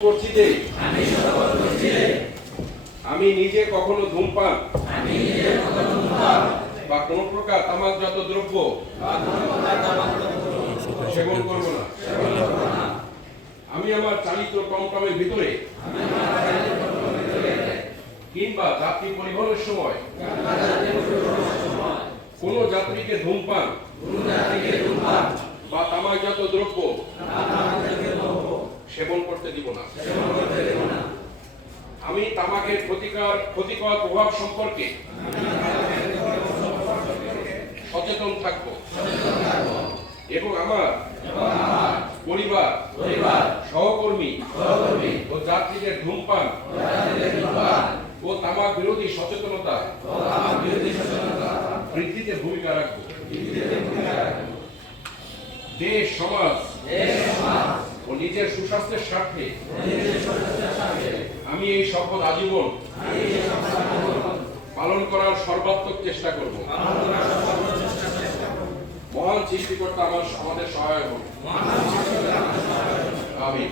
করছি যে আমি নিজে কখনো ধূমপান বা কোন প্রকার তামাকজাত দ্রব্য সেবন করব না। আমি আমার চালিত টমটমের ভিতরে কিংবা যাত্রী পরিবহনের সময় কোন যাত্রীকে ধূমপান বা তামাকজাত দ্রব্য সেবন করতে দিব না। আমি তামাকের ক্ষতিকর প্রভাব সম্পর্কে সচেতন থাকব এবং আমার পরিবার সহকর্মী ও যাত্রীদের ধূমপান ও তামাক বিরোধী সচেতনতা বৃদ্ধিতে ভূমিকা রাখব। দেশ সমাজ ও নিজের সুস্বাস্থ্যের স্বার্থে আমি এই শপথ আজীবন পালন করার সর্বাত্মক চেষ্টা করব। মহান সৃষ্টিকর্তা আমাদের সহায় হোক। আমিন।